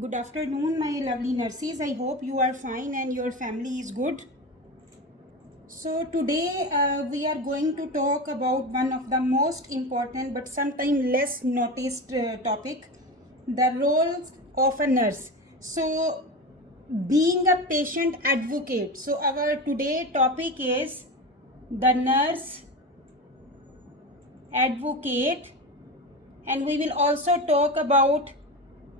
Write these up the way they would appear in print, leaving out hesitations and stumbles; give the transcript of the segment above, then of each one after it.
Good afternoon, my lovely nurses. I hope you are fine and your family is good. So today we are going to talk about one of the most important but sometimes less noticed topic, the roles of a nurse. So being a patient advocate. So our today topic is the nurse advocate, and we will also talk about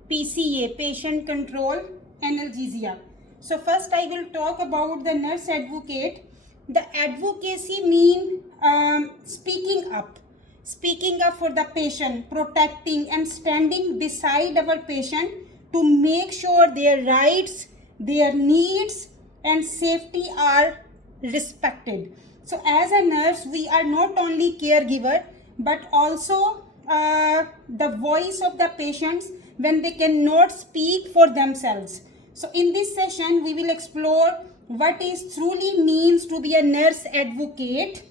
PCA, patient control analgesia. So first I will talk about the nurse advocate. The advocacy mean speaking up for the patient, protecting and standing beside our patient to make sure their rights, their needs and safety are respected. So as a nurse, we are not only caregiver but also the voice of the patients when they cannot speak for themselves. So in this session, we will explore what is truly means to be a nurse advocate,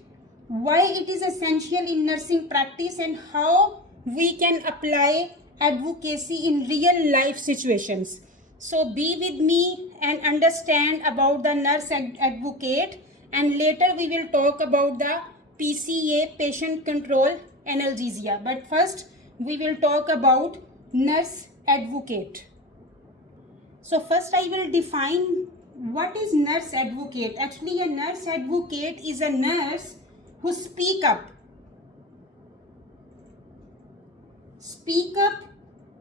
why it is essential in nursing practice, and how we can apply advocacy in real life situations. So be with me and understand about the nurse advocate, and later we will talk about the PCA, patient control analgesia. But first we will talk about nurse advocate. So first I will define what is nurse advocate. Actually, a nurse advocate is a nurse who speak up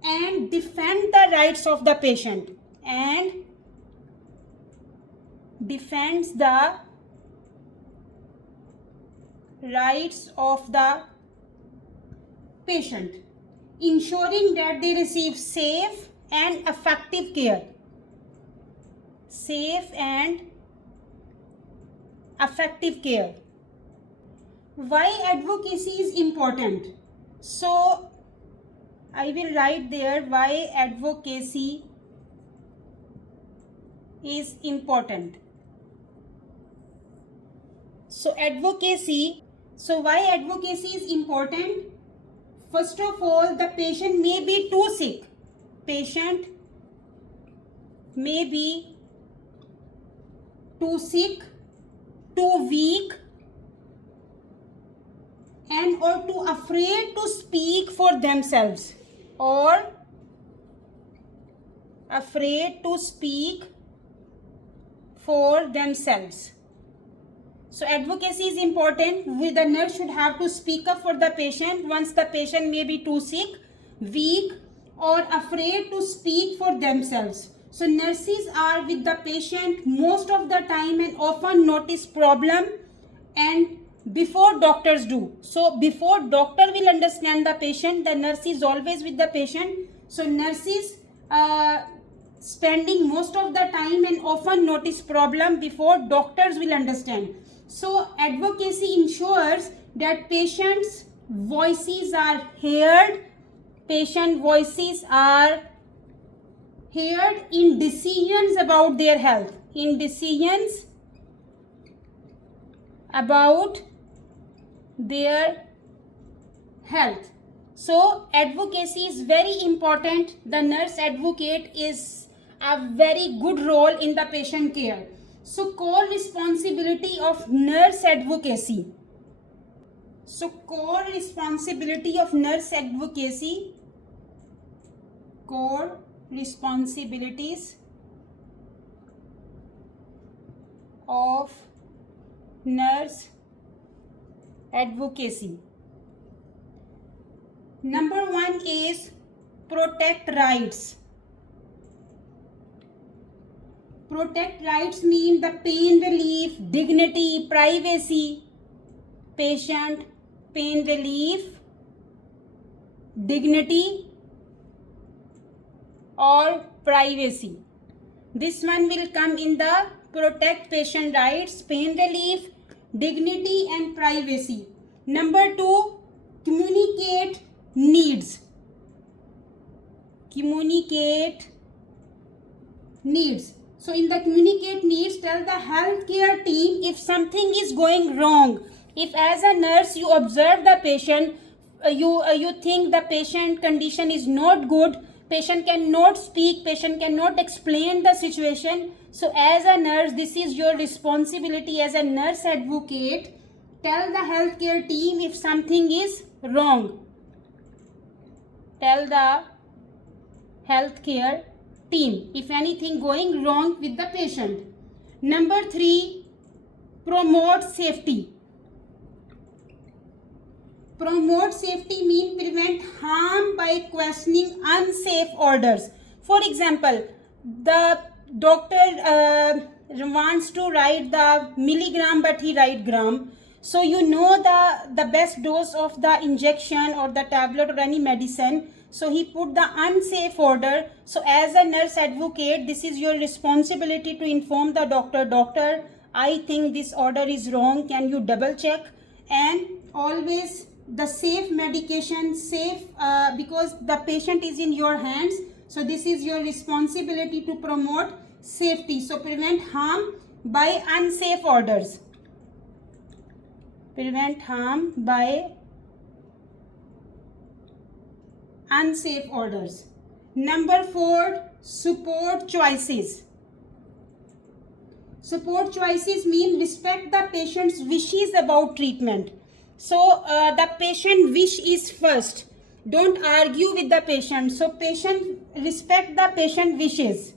and defend the rights of the patient and defends the rights of the patient, ensuring that they receive safe and effective care. Why advocacy is important? So I will write there why advocacy is important. So why advocacy is important? First of all, the patient may be too sick. Patient may be too sick, too weak, and or too afraid to speak for themselves, or afraid to speak for themselves. So advocacy is important. The nurse should have to speak up for the patient once the patient may be too sick, weak, or afraid to speak for themselves. So nurses are with the patient most of the time and often notice problem and before doctors do. So before doctor will understand the patient, the nurse is always with the patient. So nurses spending most of the time and often notice problem before doctors will understand. So advocacy ensures that patients' voices are heard. Patient voices are heard in decisions about their health. In decisions about their health. So advocacy is very important. The nurse advocate is a very good role in the patient care. So core responsibility of nurse advocacy. So core responsibility of nurse advocacy, core responsibilities of nurse advocacy. Number one is protect rights. Protect rights mean the pain relief, dignity, privacy. Patient, pain relief, dignity or privacy. This one will come in the protect patient rights, pain relief, dignity and privacy. Number two, communicate needs. Communicate needs. So in the communicate needs, tell the healthcare team if something is going wrong. If as a nurse you observe the patient, you think the patient condition is not good, Patient cannot speak, patient cannot explain the situation. So as a nurse, this is your responsibility as a nurse advocate. Tell the healthcare team if something is wrong. Tell the healthcare team if anything going wrong with the patient. Number 3, promote safety. Promote safety means prevent harm by questioning unsafe orders. For example, the doctor wants to write the milligram but he write gram. So you know the best dose of the injection or the tablet or any medicine. So he put the unsafe order. So as a nurse advocate, this is your responsibility to inform the doctor, doctor, I think this order is wrong. Can you double check? And always the safe medication, safe because the patient is in your hands. So this is your responsibility to promote safety. So prevent harm by unsafe orders. Prevent harm by unsafe orders. Number 4, support choices. Support choices mean respect the patient's wishes about treatment. So the patient wish is first. Don't argue with the patient. So patient, respect the patient wishes.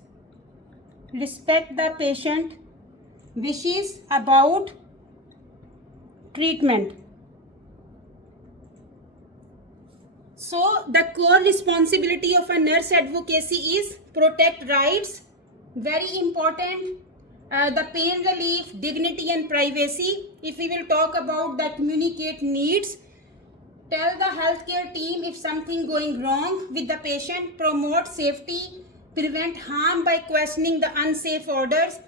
Respect the patient wishes about treatment. So the core responsibility of a nurse advocacy is protect rights, very important, the pain relief, dignity and privacy. If we will talk about the communicate needs, tell the healthcare team if something going wrong with the patient, promote safety, prevent harm by questioning the unsafe orders.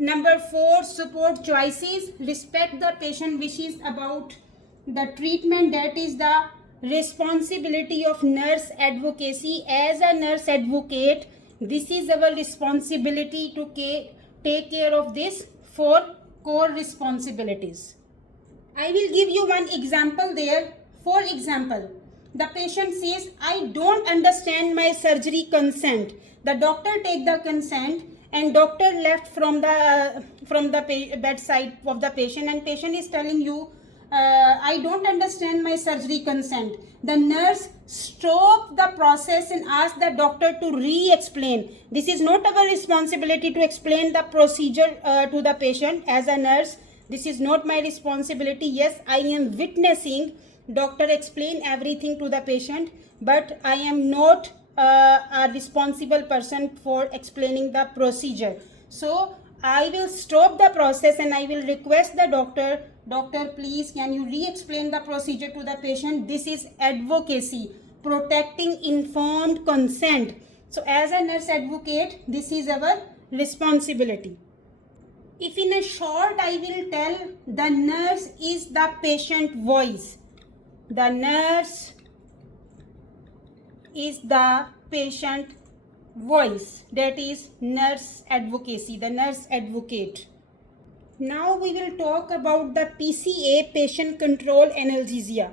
Number 4, support choices, respect the patient wishes about the treatment. That is the responsibility of nurse advocacy. As a nurse advocate, this is our responsibility to take care of this 4 core responsibilities. I will give you one example there. For example, the patient says, I don't understand my surgery consent. The doctor take the consent and doctor left from the bedside of the patient, and patient is telling you, I don't understand my surgery consent. The nurse stop the process and ask the doctor to re-explain. This is not our responsibility to explain the procedure to the patient. As a nurse, this is not my responsibility. Yes, I am witnessing doctor explain everything to the patient, but I am not a responsible person for explaining the procedure. So I will stop the process and I will request the doctor, please can you re-explain the procedure to the patient. This is advocacy, protecting informed consent. So as a nurse advocate, this is our responsibility. If in a short I will tell, the nurse is the patient voice. The nurse is the patient voice. That is nurse advocacy, the nurse advocate. Now we will talk about the PCA, patient control analgesia.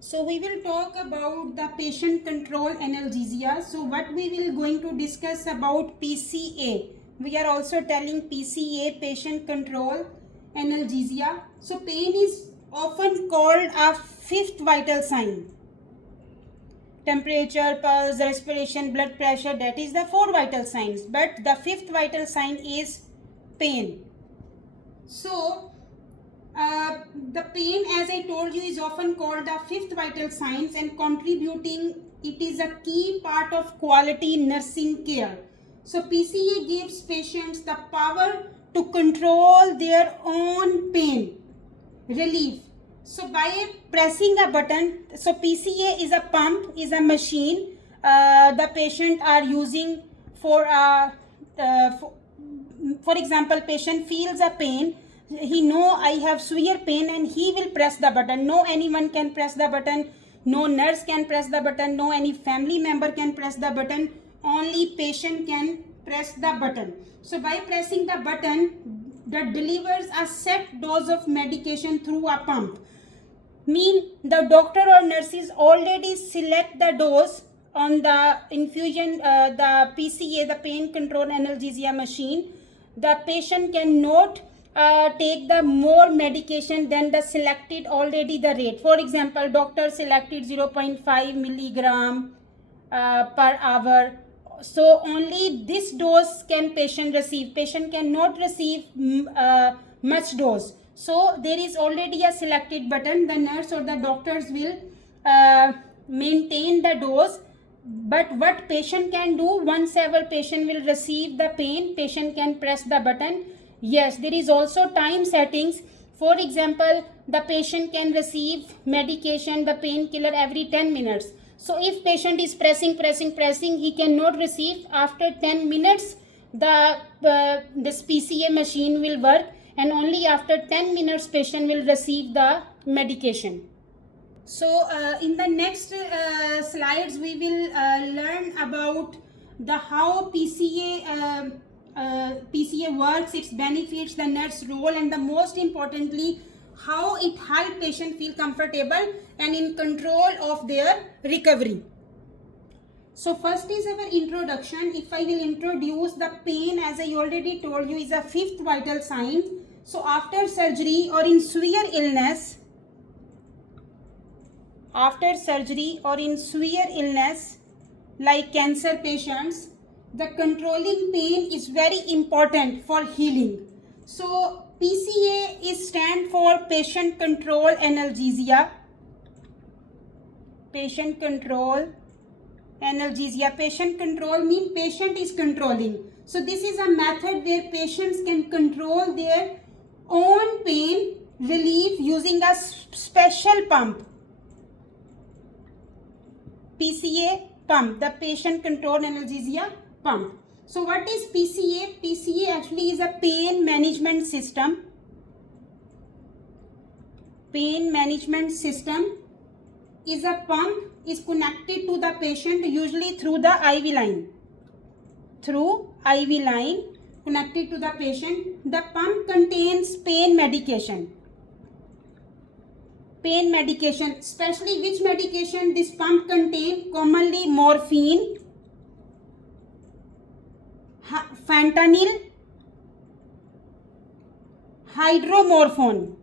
So we will talk about the patient control analgesia. So what we will going to discuss about PCA. We are also telling PCA, patient control analgesia. So pain is often called a 5th vital sign. Temperature, pulse, respiration, blood pressure, that is the 4 vital signs. But the 5th vital sign is pain. So the pain, as I told you, is often called the 5th vital signs, and contributing, it is a key part of quality nursing care. So PCA gives patients the power to control their own pain relief. So by pressing a button, so PCA is a pump, is a machine the patient are using for example, patient feels a pain. He know I have severe pain and he will press the button. No anyone can press the button. No nurse can press the button. No any family member can press the button. Only patient can press the button. So by pressing the button, that delivers a set dose of medication through a pump. Mean the doctor or nurses already select the dose on the infusion, the PCA, the pain control analgesia machine, the patient cannot take the more medication than the selected already the rate. For example, doctor selected 0.5 milligram per hour. So only this dose can patient receive. Patient cannot receive much dose. So there is already a selected button. The nurse or the doctors will maintain the dose. But what patient can do, once ever patient will receive the pain, patient can press the button. Yes, there is also time settings. For example, the patient can receive medication, the painkiller every 10 minutes. So if patient is pressing, he cannot receive. After 10 minutes, this PCA machine will work, and only after 10 minutes patient will receive the medication. So in the next slides we will learn about the how PCA works, its benefits, the nurse role, and the most importantly how it helps patient feel comfortable and in control of their recovery. So first is our introduction. If I will introduce, the pain, as I already told you, is a fifth vital sign. So after surgery or in severe illness, like cancer patients, the controlling pain is very important for healing. So PCA is stand for patient control analgesia. Patient control analgesia. Patient control means patient is controlling. So this is a method where patients can control their own pain relief using a special pump. PCA pump, the patient control analgesia pump. So what is PCA? PCA actually is a pain management system. Pain management system is a pump, is connected to the patient usually through the IV line. Through IV line connected to the patient. The pump contains pain medication. Pain medication, especially which medication this pump contains? Commonly morphine, fentanyl, hydromorphone.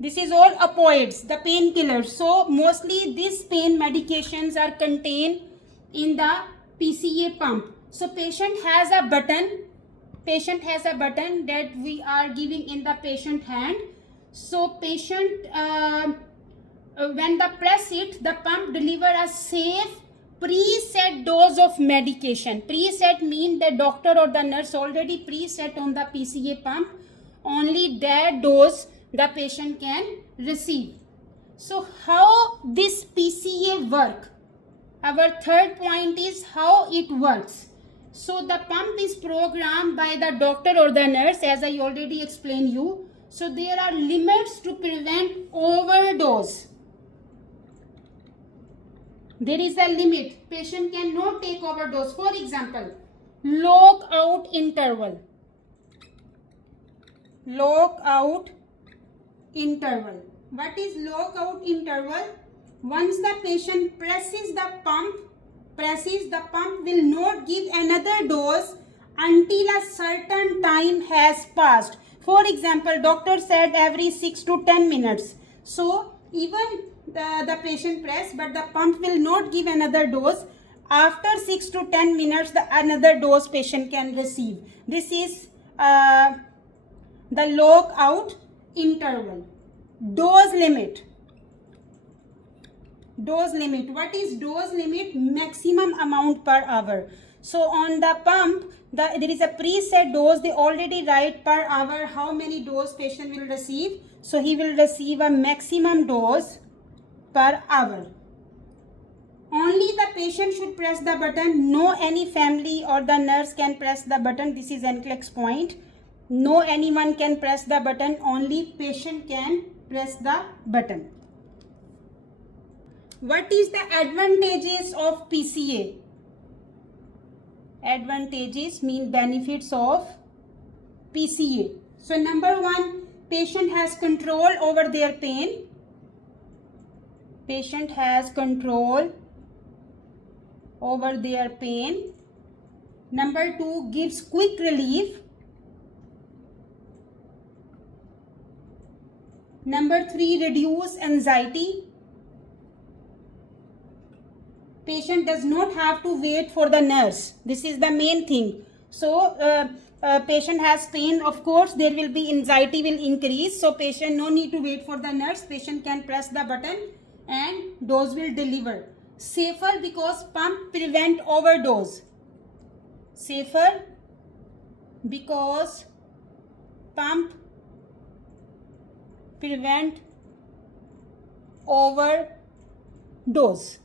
This is all opioids, the painkillers. So mostly these pain medications are contained in the PCA pump. So patient has a button. Patient has a button that we are giving in the patient hand. So patient, when the press it, the pump deliver a safe preset dose of medication. Preset mean the doctor or the nurse already preset on the PCA pump. Only that dose the patient can receive. So how this PCA work? Our third point is how it works. So the pump is programmed by the doctor or the nurse, as I already explained you. So there are limits to prevent overdose. There is a limit. Patient cannot take overdose. For example, lockout interval. Lockout interval. What is lockout interval? Once the patient presses the pump will not give another dose until a certain time has passed. For example, doctor said every 6 to 10 minutes. So even the patient press, but the pump will not give another dose. After 6 to 10 minutes, another dose patient can receive. This is the lockout interval. Dose limit. Dose limit. What is dose limit? Maximum amount per hour. So on the pump, there is a preset dose. They already write per hour how many dose patient will receive. So he will receive a maximum dose per hour. Only the patient should press the button. No any family or the nurse can press the button. This is NCLEX point. No anyone can press the button. Only patient can press the button. What is the advantages of PCA? Advantages mean benefits of PCA. So number one, patient has control over their pain. Patient has control over their pain. Number 2, gives quick relief. Number 3, reduce anxiety. Patient does not have to wait for the nurse. This is the main thing. So patient has pain, of course there will be anxiety will increase. So patient no need to wait for the nurse. Patient can press the button and dose will deliver. Safer because pump prevent overdose. Safer because pump prevent overdose.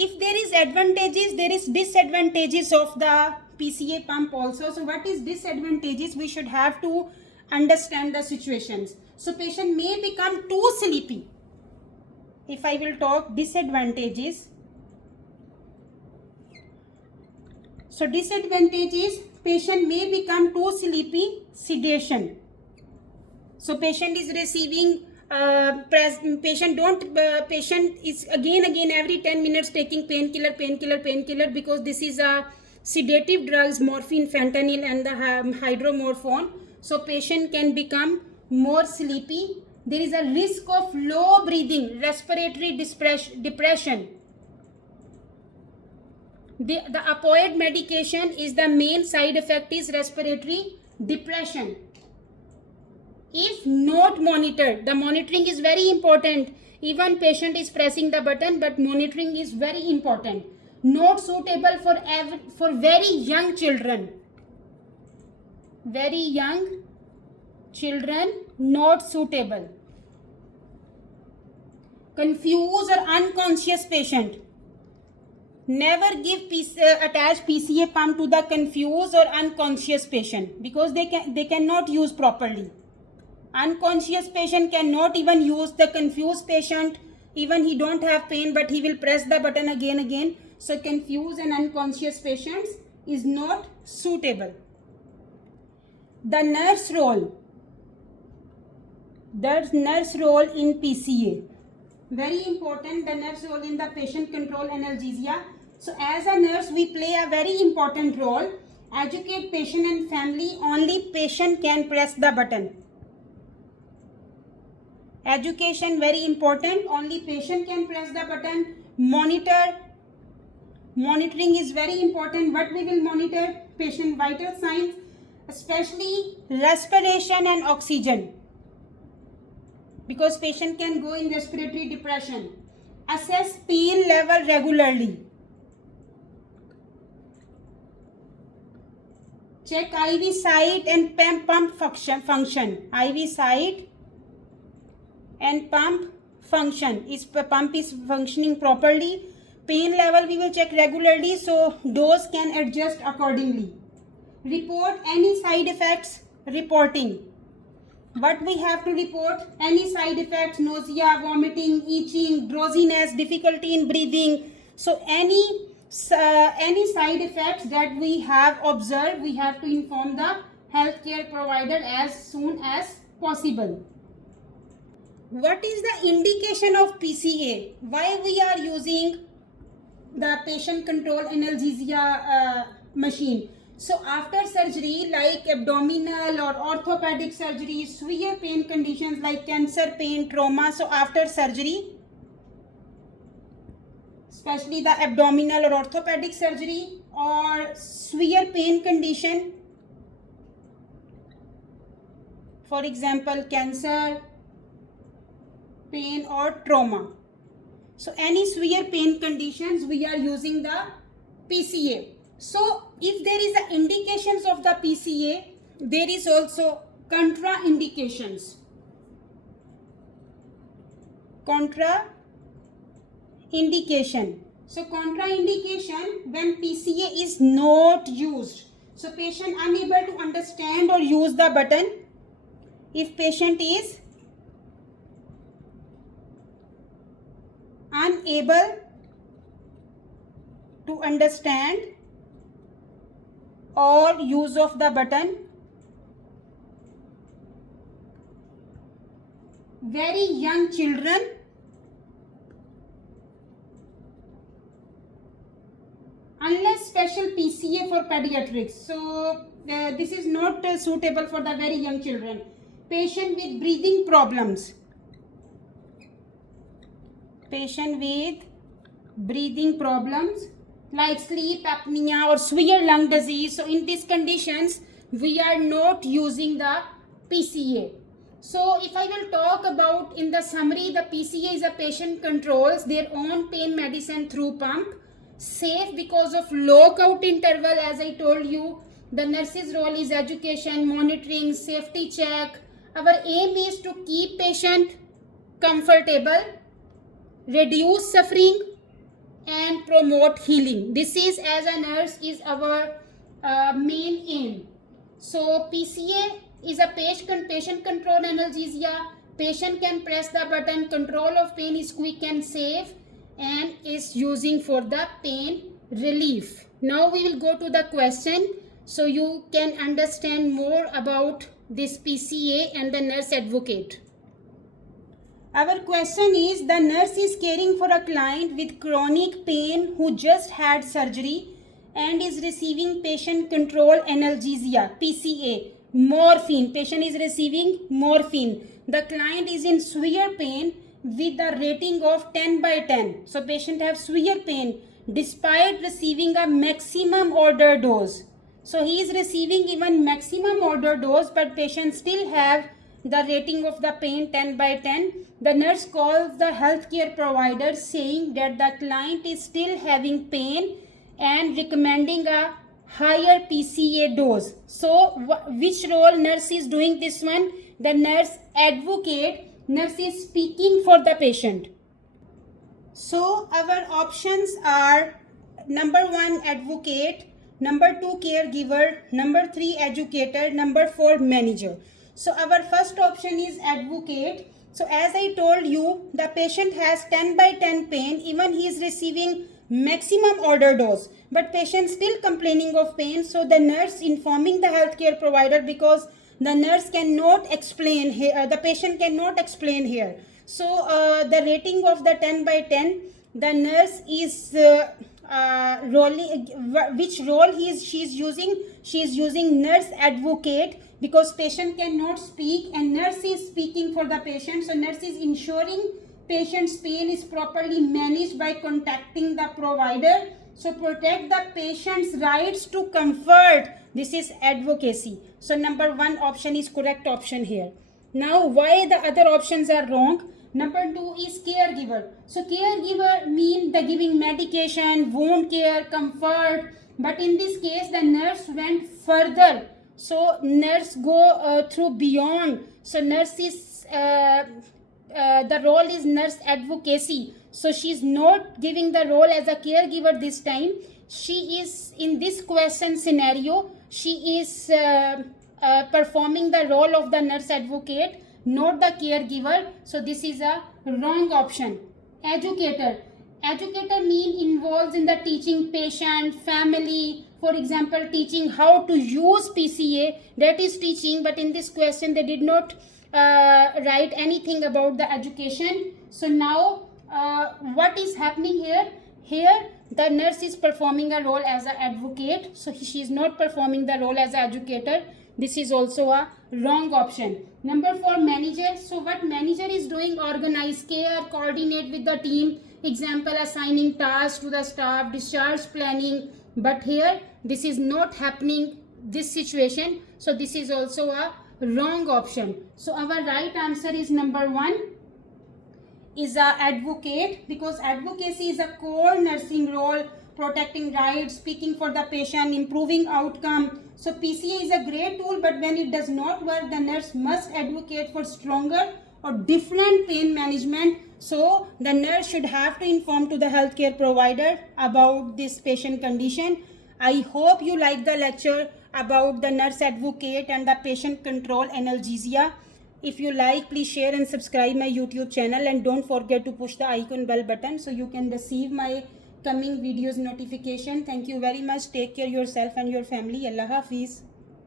If there is advantages, there is disadvantages of the PCA pump also. So what is disadvantages? We should have to understand the situations. So patient may become too sleepy. If I will talk disadvantages. So disadvantages, patient may become too sleepy, sedation. So patient is receiving patient is again every 10 minutes taking painkiller because this is a sedative drugs, morphine, fentanyl and the hydromorphone. So patient can become more sleepy. There is a risk of low breathing, respiratory depression. The opioid medication is the main side effect is respiratory depression. If not monitored, the monitoring is very important. Even patient is pressing the button, but monitoring is very important. Not suitable for very young children. Very young children, not suitable. Confused or unconscious patient. Never give attach PCA pump to the confused or unconscious patient because they cannot use properly. Unconscious patient cannot even use. The confused patient, even he don't have pain but he will press the button again. So confused and unconscious patients is not suitable. The nurse role. The nurse role in PCA. Very important, the nurse role in the patient control analgesia. So as a nurse we play a very important role. Educate patient and family. Only patient can press the button. Education very important. Only patient can press the button. Monitoring is very important. What we will monitor? Patient vital signs, especially respiration and oxygen, because patient can go in respiratory depression. Assess pain level regularly. Check IV site and pump function. IV site and pump function. Is pump is functioning properly. Pain level we will check regularly, so dose can adjust accordingly. Report any side effects. Reporting. What we have to report? Any side effects, nausea, vomiting, itching, drowsiness, difficulty in breathing. So any side effects that we have observed, we have to inform the healthcare provider as soon as possible. What is the indication of PCA? Why we are using the patient control analgesia machine? So after surgery like abdominal or orthopedic surgery, severe pain conditions like cancer, pain, trauma. So after surgery, especially the abdominal or orthopedic surgery or severe pain condition, for example cancer, pain or trauma. So any severe pain conditions we are using the PCA. So if there is a indications of the PCA, there is also contraindications. Contraindication. So contraindication when PCA is not used. So patient unable to understand or use the button. If patient is unable to understand or use of the button. Very young children unless special PCA for pediatrics. So this is not suitable for the very young children. Patient with breathing problems. Patient with breathing problems like sleep apnea or severe lung disease. So in these conditions, we are not using the PCA. So if I will talk about in the summary, the PCA is a patient controls their own pain medicine through pump. Safe because of low count interval, as I told you. The nurse's role is education, monitoring, safety check. Our aim is to keep patient comfortable, reduce suffering, and promote healing. This is, as a nurse, is our main aim. So PCA is a patient control analgesia. Patient can press the button. Control of pain is quick and safe, and is using for the pain relief. Now we will go to the question, so you can understand more about this PCA and the nurse advocate. Our question is, the nurse is caring for a client with chronic pain who just had surgery and is receiving patient control analgesia, PCA, morphine. Patient is receiving morphine. The client is in severe pain with a rating of 10 by 10. So patient have severe pain despite receiving a maximum order dose. So he is receiving even maximum order dose, but patient still have the rating of the pain 10 by 10. The nurse calls the healthcare provider saying that the client is still having pain and recommending a higher PCA dose. So which role nurse is doing this one? The nurse advocate. Nurse is speaking for the patient. So our options are number 1 advocate, number 2 caregiver, number 3 educator, number 4 manager. So our first option is advocate. So as I told you, the patient has 10 by 10 pain, even he is receiving maximum order dose, but patient still complaining of pain. So the nurse informing the healthcare provider, because the nurse cannot explain here, the patient cannot explain here. So the rating of the 10 by 10, the nurse is which role she is using? She is using nurse advocate, because patient cannot speak and nurse is speaking for the patient. So nurse is ensuring patient's pain is properly managed by contacting the provider. So protect the patient's rights to comfort. This is advocacy. So number 1 option is correct option here. Now why the other options are wrong? Number 2 is caregiver. So caregiver mean the giving medication, wound care, comfort. But in this case, the nurse went further. So nurse go through beyond. So nurse is the role is nurse advocacy. So she is not giving the role as a caregiver this time. She is in this question scenario. She is performing the role of the nurse advocate, not the caregiver. So this is a wrong option. Educator. Educator mean involves in the teaching patient, family. For example, teaching how to use PCA. That is teaching, but in this question they did not write anything about the education. So now what is happening here? Here the nurse is performing a role as an advocate. So she is not performing the role as an educator. This is also a wrong option. Number 4, manager. So what manager is doing? Organize care, coordinate with the team. Example, assigning tasks to the staff, discharge planning. But here this is not happening, this situation. So this is also a wrong option. So our right answer is number 1 is a advocate, because advocacy is a core nursing role, protecting rights, speaking for the patient, improving outcome. So PCA is a great tool, but when it does not work, the nurse must advocate for stronger or different pain management. So the nurse should have to inform to the healthcare provider about this patient condition. I hope you like the lecture about the nurse advocate and the patient control analgesia. If you like, please share and subscribe my YouTube channel, and don't forget to push the icon bell button so you can receive my coming videos notification. Thank you very much. Take care yourself and your family. Allah Hafiz.